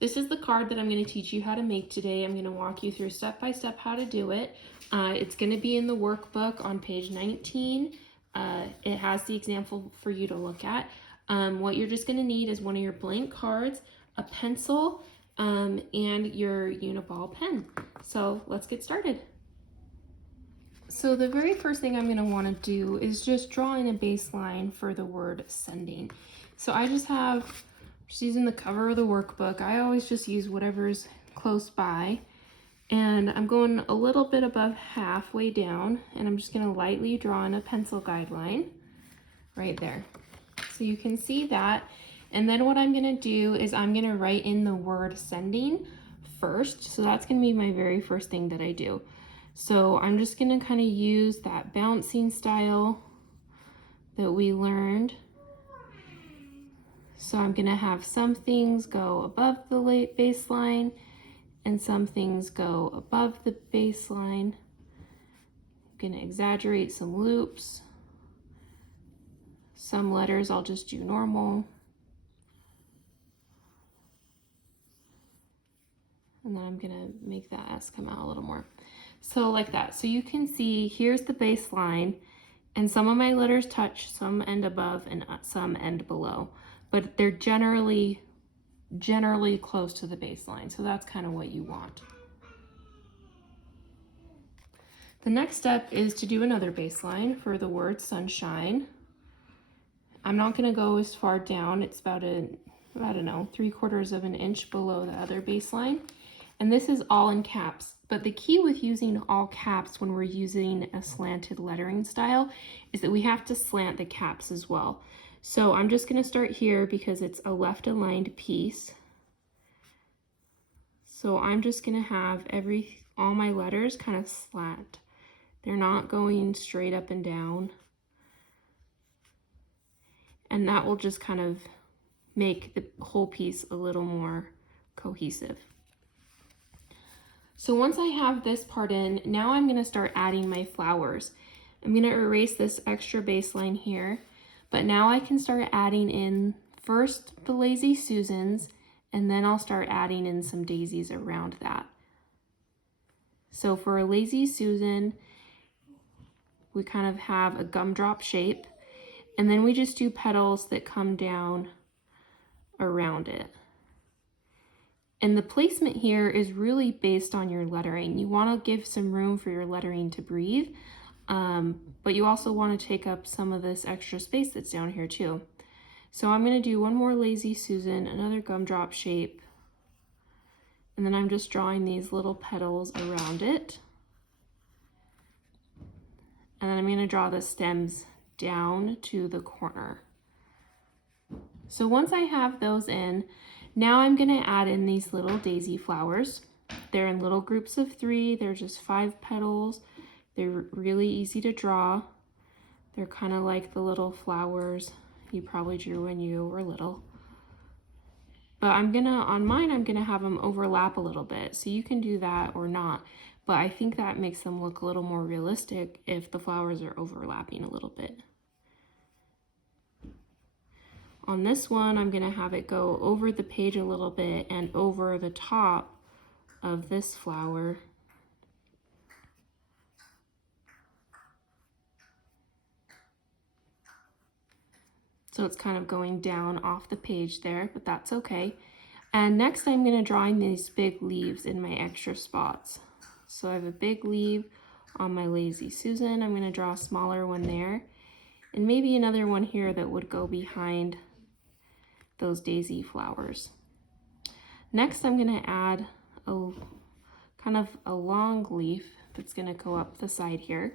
This is the card that I'm going to teach you how to make today. I'm going to walk you through step by step how to do it. It's going to be in the workbook on page 19. It has the example for you to look at. What you're just going to need is one of your blank cards, a pencil, and your Uniball pen. So let's get started. So the very first thing I'm going to want to do is just draw in a baseline for the word sending. So I just using the cover of the workbook. I always just use whatever's close by. And I'm going a little bit above halfway down, and I'm just going to lightly draw in a pencil guideline right there. So you can see that. And then what I'm going to do is I'm going to write in the word sending first. So that's going to be my very first thing that I do. So I'm just going to kind of use that bouncing style that we learned. So I'm going to have some things go above the baseline and some things go above the baseline. I'm going to exaggerate some loops. Some letters I'll just do normal. And then I'm going to make that S come out a little more. So like that. So you can see here's the baseline, and some of my letters touch, some end above and some end below, but they're generally close to the baseline. So that's kind of what you want. The next step is to do another baseline for the word sunshine. I'm not going to go as far down. It's about I don't know, 3/4 of an inch below the other baseline. And this is all in caps. But the key with using all caps when we're using a slanted lettering style is that we have to slant the caps as well. So I'm just going to start here because it's a left aligned piece. So I'm just going to have all my letters kind of slant. They're not going straight up and down. And that will just kind of make the whole piece a little more cohesive. So once I have this part in, now I'm going to start adding my flowers. I'm going to erase this extra baseline here, but now I can start adding in first the Lazy Susans, and then I'll start adding in some daisies around that. So for a Lazy Susan, we kind of have a gumdrop shape, and then we just do petals that come down around it. And the placement here is really based on your lettering. You want to give some room for your lettering to breathe, but you also want to take up some of this extra space that's down here too. So I'm going to do one more Lazy Susan, another gumdrop shape, and then I'm just drawing these little petals around it. And then I'm going to draw the stems down to the corner. So once I have those in, now I'm going to add in these little daisy flowers. They're in little groups of 3. They're just 5 petals. They're really easy to draw. They're kind of like the little flowers you probably drew when you were little. But on mine, I'm going to have them overlap a little bit. So you can do that or not. But I think that makes them look a little more realistic if the flowers are overlapping a little bit. On this one, I'm going to have it go over the page a little bit and over the top of this flower. So it's kind of going down off the page there, but that's okay. And next I'm going to draw in these big leaves in my extra spots. So I have a big leaf on my Lazy Susan. I'm going to draw a smaller one there, and maybe another one here that would go behind those daisy flowers. Next, I'm going to add kind of a long leaf that's going to go up the side here,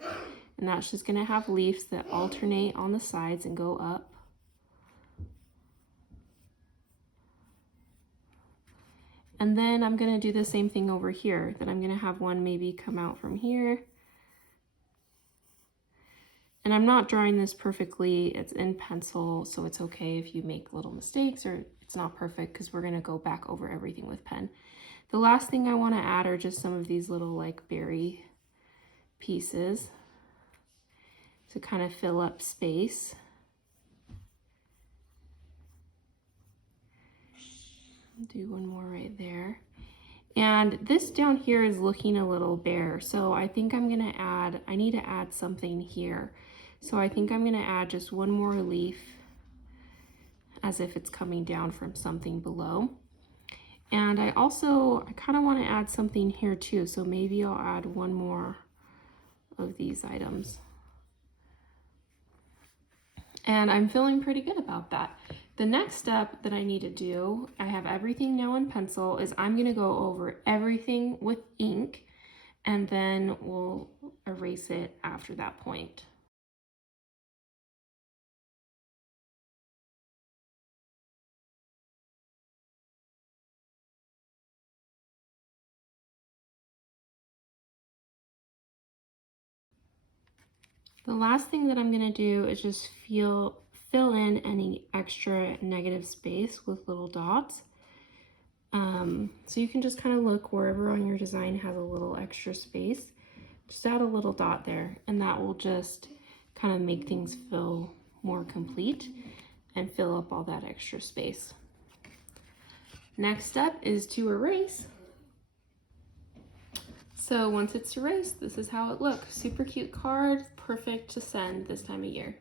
and that's just going to have leaves that alternate on the sides and go up. And then I'm going to do the same thing over here, that I'm going to have one maybe come out from here. And I'm not drawing this perfectly. It's in pencil, so it's okay if you make little mistakes or it's not perfect, because we're going to go back over everything with pen. The last thing I want to add are just some of these little like berry pieces to kind of fill up space. Do one more right there. And this down here is looking a little bare, so I think I'm gonna add, I need to add something here. So I think I'm gonna add just one more leaf as if it's coming down from something below. And I kind of want to add something here too, so maybe I'll add one more of these items. And I'm feeling pretty good about that. The next step that I need to do, I have everything now in pencil, is I'm going to go over everything with ink, and then we'll erase it after that point. The last thing that I'm going to do is just fill in any extra negative space with little dots. So you can just kind of look wherever on your design has a little extra space. Just add a little dot there, and that will just kind of make things feel more complete and fill up all that extra space. Next step is to erase. So once it's erased, this is how it looks. Super cute card, perfect to send this time of year.